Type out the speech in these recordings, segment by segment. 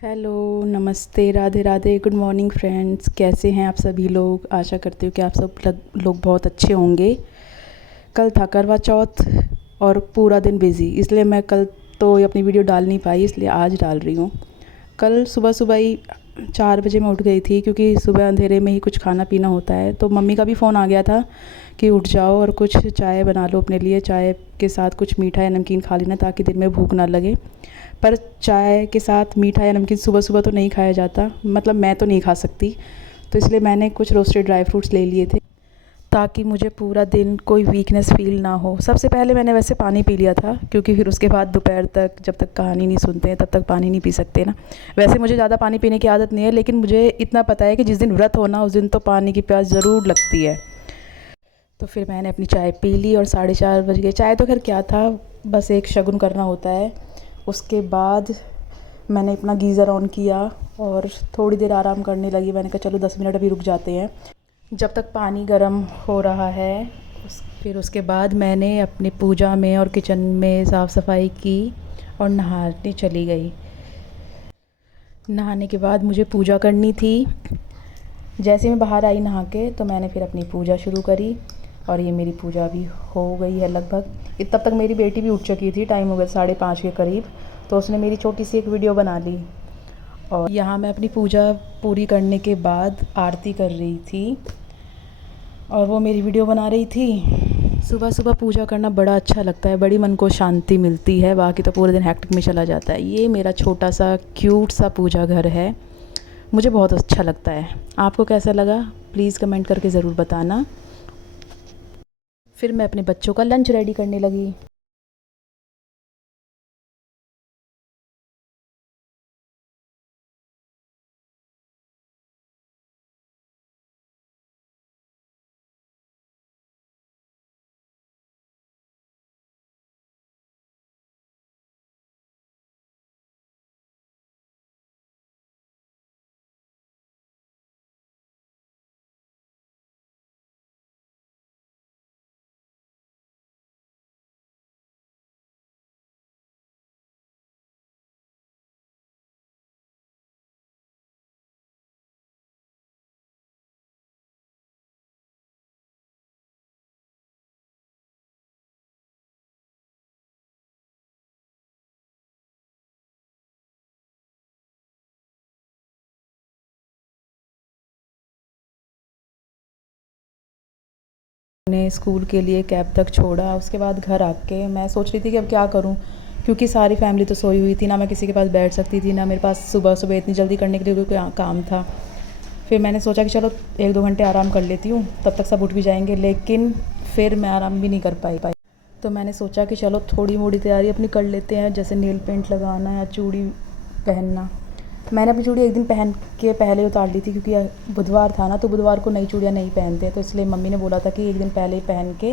Hello, नमस्ते, Radhe Radhe, good morning friends. कैसे हैं आप सभी लोग? आशा करती हूँ कि आप सब लोग बहुत अच्छे होंगे। कल था करवा चौथ और पूरा दिन बिज़ी, इसलिए मैं कल तो अपनी वीडियो डाल नहीं पाई, इसलिए आज डाल रही हूँ। कल सुबह सुबह ही 4 बजे मैं उठ गई थी, क्योंकि सुबह अंधेरे में ही कुछ खाना पीना होता है। तो मम्मी का भी फ़ोन आ गया था कि उठ जाओ और कुछ चाय बना लो अपने लिए, चाय के साथ कुछ मीठा या नमकीन खा लेना ताकि दिन में भूख ना लगे। पर चाय के साथ मीठा या नमकीन सुबह सुबह तो नहीं खाया जाता, मतलब मैं तो नहीं खा सकती। तो इसलिए मैंने कुछ रोस्टेड ड्राई फ्रूट्स ले लिए थे ताकि मुझे पूरा दिन कोई वीकनेस फ़ील ना हो। सबसे पहले मैंने वैसे पानी पी लिया था, क्योंकि फिर उसके बाद दोपहर तक जब तक कहानी नहीं सुनते हैं तब तक पानी नहीं पी सकते ना। वैसे मुझे ज़्यादा पानी पीने की आदत नहीं है, लेकिन मुझे इतना पता है कि जिस दिन व्रत हो ना उस दिन तो पानी की प्यास ज़रूर लगती है। तो फिर मैंने अपनी चाय पी ली और 4:30 बज गए। चाय तो खैर क्या था, बस एक शगुन करना होता है। उसके बाद मैंने अपना गीज़र ऑन किया और थोड़ी देर आराम करने लगी। मैंने कहा चलो 10 मिनट अभी रुक जाते हैं जब तक पानी गर्म हो रहा है। फिर उसके बाद मैंने अपनी पूजा में और किचन में साफ़ सफाई की और नहाने चली गई। नहाने के बाद मुझे पूजा करनी थी। जैसे मैं बाहर आई नहा के तो मैंने फिर अपनी पूजा शुरू करी और ये मेरी पूजा भी हो गई है लगभग। तब तक मेरी बेटी भी उठ चुकी थी, टाइम हो गया 5:30 के करीब। तो उसने मेरी छोटी सी एक वीडियो बना ली और यहाँ मैं अपनी पूजा पूरी करने के बाद आरती कर रही थी और वो मेरी वीडियो बना रही थी। सुबह सुबह पूजा करना बड़ा अच्छा लगता है, बड़ी मन को शांति मिलती है। बाकी तो पूरे दिन हैक्टिक में चला जाता है। ये मेरा छोटा सा क्यूट सा पूजा घर है, मुझे बहुत अच्छा लगता है। आपको कैसा लगा प्लीज़ कमेंट करके ज़रूर बताना। फिर मैं अपने बच्चों का लंच रेडी करने लगी। ने स्कूल के लिए कैब तक छोड़ा, उसके बाद घर आके मैं सोच रही थी कि अब क्या करूं, क्योंकि सारी फैमिली तो सोई हुई थी, ना मैं किसी के पास बैठ सकती थी, ना मेरे पास सुबह सुबह इतनी जल्दी करने के लिए कोई काम था। फिर मैंने सोचा कि चलो 1-2 घंटे आराम कर लेती हूँ, तब तक सब उठ भी जाएंगे। लेकिन फिर मैं आराम भी नहीं कर पाई। तो मैंने सोचा कि चलो थोड़ी मोड़ी तैयारी अपनी कर लेते हैं, जैसे नेल पेंट लगाना या चूड़ी पहनना। मैंने अपनी चूड़ी एक दिन पहन के पहले उतार ली थी, क्योंकि बुधवार था ना, तो बुधवार को नई चूड़ियाँ नहीं पहनते, तो इसलिए मम्मी ने बोला था कि एक दिन पहले ही पहन के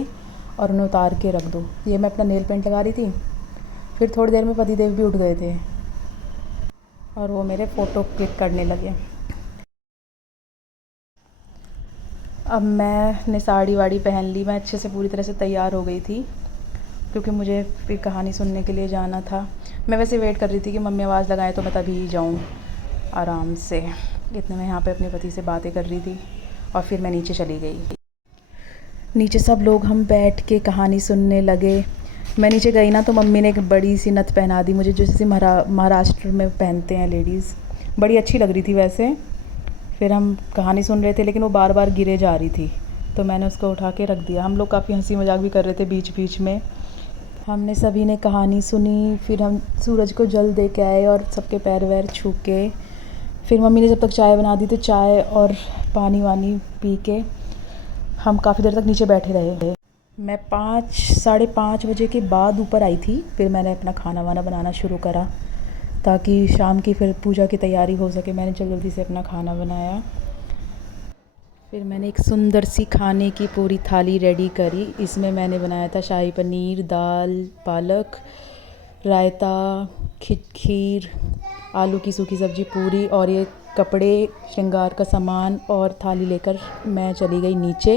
और उन्हें उतार के रख दो। ये मैं अपना नेल पेंट लगा रही थी। फिर थोड़ी देर में पतिदेव भी उठ गए थे और वो मेरे फ़ोटो क्लिक करने लगे। अब मैंने साड़ी वाड़ी पहन ली, मैं अच्छे से पूरी तरह से तैयार हो गई थी, क्योंकि मुझे फिर कहानी सुनने के लिए जाना था। मैं वैसे वेट कर रही थी कि मम्मी आवाज़ लगाएं तो मैं तभी जाऊं आराम से। इतने में यहाँ पे अपने पति से बातें कर रही थी और फिर मैं नीचे चली गई। नीचे सब लोग हम बैठ के कहानी सुनने लगे। मैं नीचे गई ना तो मम्मी ने एक बड़ी सी नथ पहना दी मुझे, जैसे महाराष्ट्र में पहनते हैं लेडीज़। बड़ी अच्छी लग रही थी वैसे। फिर हम कहानी सुन रहे थे, लेकिन वो बार बार गिरे जा रही थी, तो मैंने उसको उठा के रख दिया। हम लोग काफ़ी हंसी मजाक भी कर रहे थे बीच बीच में। हमने सभी ने कहानी सुनी, फिर हम सूरज को जल दे के आए और सबके पैर वैर छू के। फिर मम्मी ने जब तक चाय बना दी तो चाय और पानी वानी पी के हम काफ़ी देर तक नीचे बैठे रहे। मैं 5-5:30 बजे के बाद ऊपर आई थी। फिर मैंने अपना खाना वाना बनाना शुरू करा ताकि शाम की फिर पूजा की तैयारी हो सके। मैंने जल्दी से अपना खाना बनाया। फिर मैंने एक सुंदर सी खाने की पूरी थाली रेडी करी। इसमें मैंने बनाया था शाही पनीर, दाल पालक, रायता, खीर, आलू की सूखी सब्ज़ी, पूरी और ये कपड़े, श्रृंगार का सामान और थाली लेकर मैं चली गई नीचे।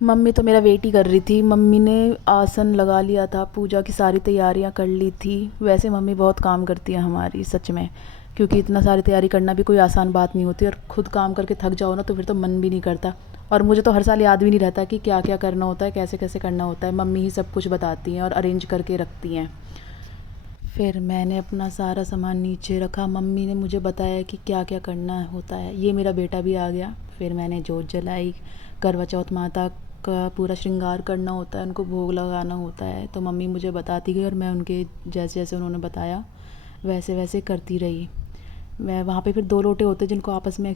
मम्मी तो मेरा वेट ही कर रही थी। मम्मी ने आसन लगा लिया था, पूजा की सारी तैयारियां कर ली थी। वैसे मम्मी बहुत काम करती है हमारी, सच में, क्योंकि इतना सारी तैयारी करना भी कोई आसान बात नहीं होती, और ख़ुद काम करके थक जाओ ना तो फिर तो मन भी नहीं करता। और मुझे तो हर साल याद भी नहीं रहता कि क्या क्या करना होता है, कैसे कैसे करना होता है। मम्मी ही सब कुछ बताती हैं और अरेंज करके रखती हैं। फिर मैंने अपना सारा सामान नीचे रखा, मम्मी ने मुझे बताया कि क्या क्या करना होता है। ये मेरा बेटा भी आ गया। फिर मैंने जोत जलाई। करवा चौथ माता का पूरा श्रृंगार करना होता है, उनको भोग लगाना होता है, तो मम्मी मुझे बताती गई और मैं उनके जैसे जैसे उन्होंने बताया वैसे वैसे करती रही। मैं वहाँ पे फिर 2 लोटे होते हैं जिनको आपस में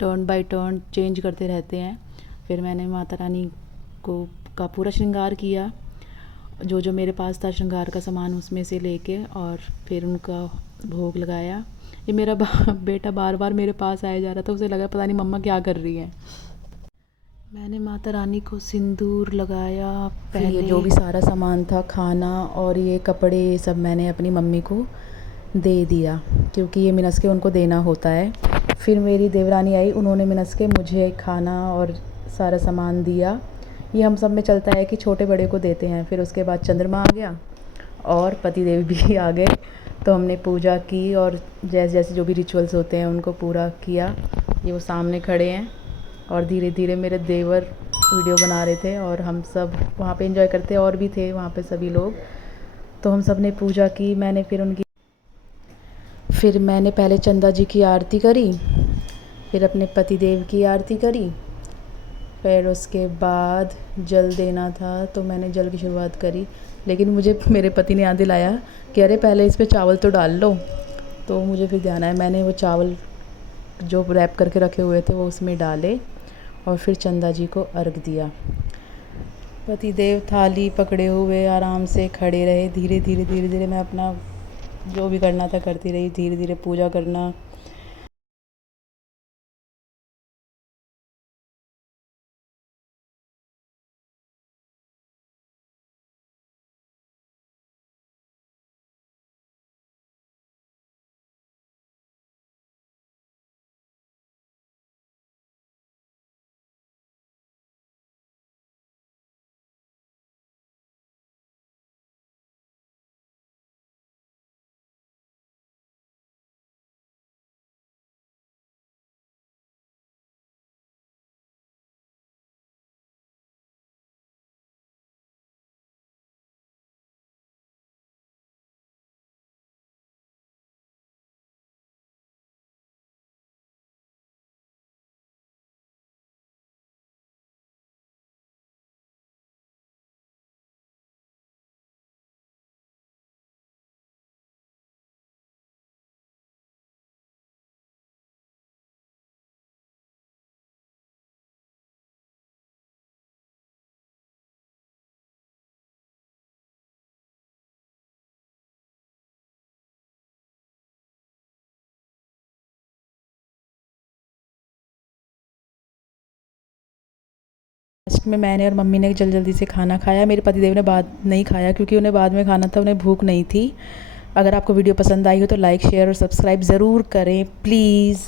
टर्न बाय टर्न चेंज करते रहते हैं। फिर मैंने माता रानी को का पूरा श्रृंगार किया, जो जो मेरे पास था श्रृंगार का सामान उसमें से लेके, और फिर उनका भोग लगाया। ये मेरा बेटा बार बार मेरे पास आया जा रहा था, उसे लगा पता नहीं मम्मा क्या कर रही है। मैंने माता रानी को सिंदूर लगाया। पहले जो भी सारा सामान था, खाना और ये कपड़े, ये सब मैंने अपनी मम्मी को दे दिया, क्योंकि ये मिनस के उनको देना होता है। फिर मेरी देवरानी आई, उन्होंने मिनस के मुझे खाना और सारा सामान दिया। ये हम सब में चलता है कि छोटे बड़े को देते हैं। फिर उसके बाद चंद्रमा आ गया और पति देव भी आ गए, तो हमने पूजा की और जैसे जैसे जो भी रिचुअल्स होते हैं उनको पूरा किया। ये वो सामने खड़े हैं और धीरे धीरे मेरे देवर वीडियो बना रहे थे और हम सब वहाँ पे एंजॉय करते, और भी थे वहाँ पे सभी लोग। तो हम सब ने पूजा की। फिर मैंने पहले चंदा जी की आरती करी, फिर अपने पति देव की आरती करी। फिर उसके बाद जल देना था, तो मैंने जल की शुरुआत करी। लेकिन मुझे मेरे पति ने याद दिलाया कि अरे पहले इस पे चावल तो डाल लो। तो मुझे फिर ध्यान आया, मैंने वो चावल जो रैप करके रखे हुए थे वो उसमें डाले और फिर चंदा जी को अर्घ दिया। पति देव थाली पकड़े हुए आराम से खड़े रहे। धीरे धीरे धीरे धीरे मैं अपना जो भी करना था करती रही, धीरे धीरे पूजा करना। लास्ट में मैंने और मम्मी ने जल्दी से खाना खाया। मेरे पतिदेव ने बाद नहीं खाया क्योंकि उन्हें बाद में खाना था, उन्हें भूख नहीं थी। अगर आपको वीडियो पसंद आई हो तो लाइक शेयर और सब्सक्राइब ज़रूर करें प्लीज़।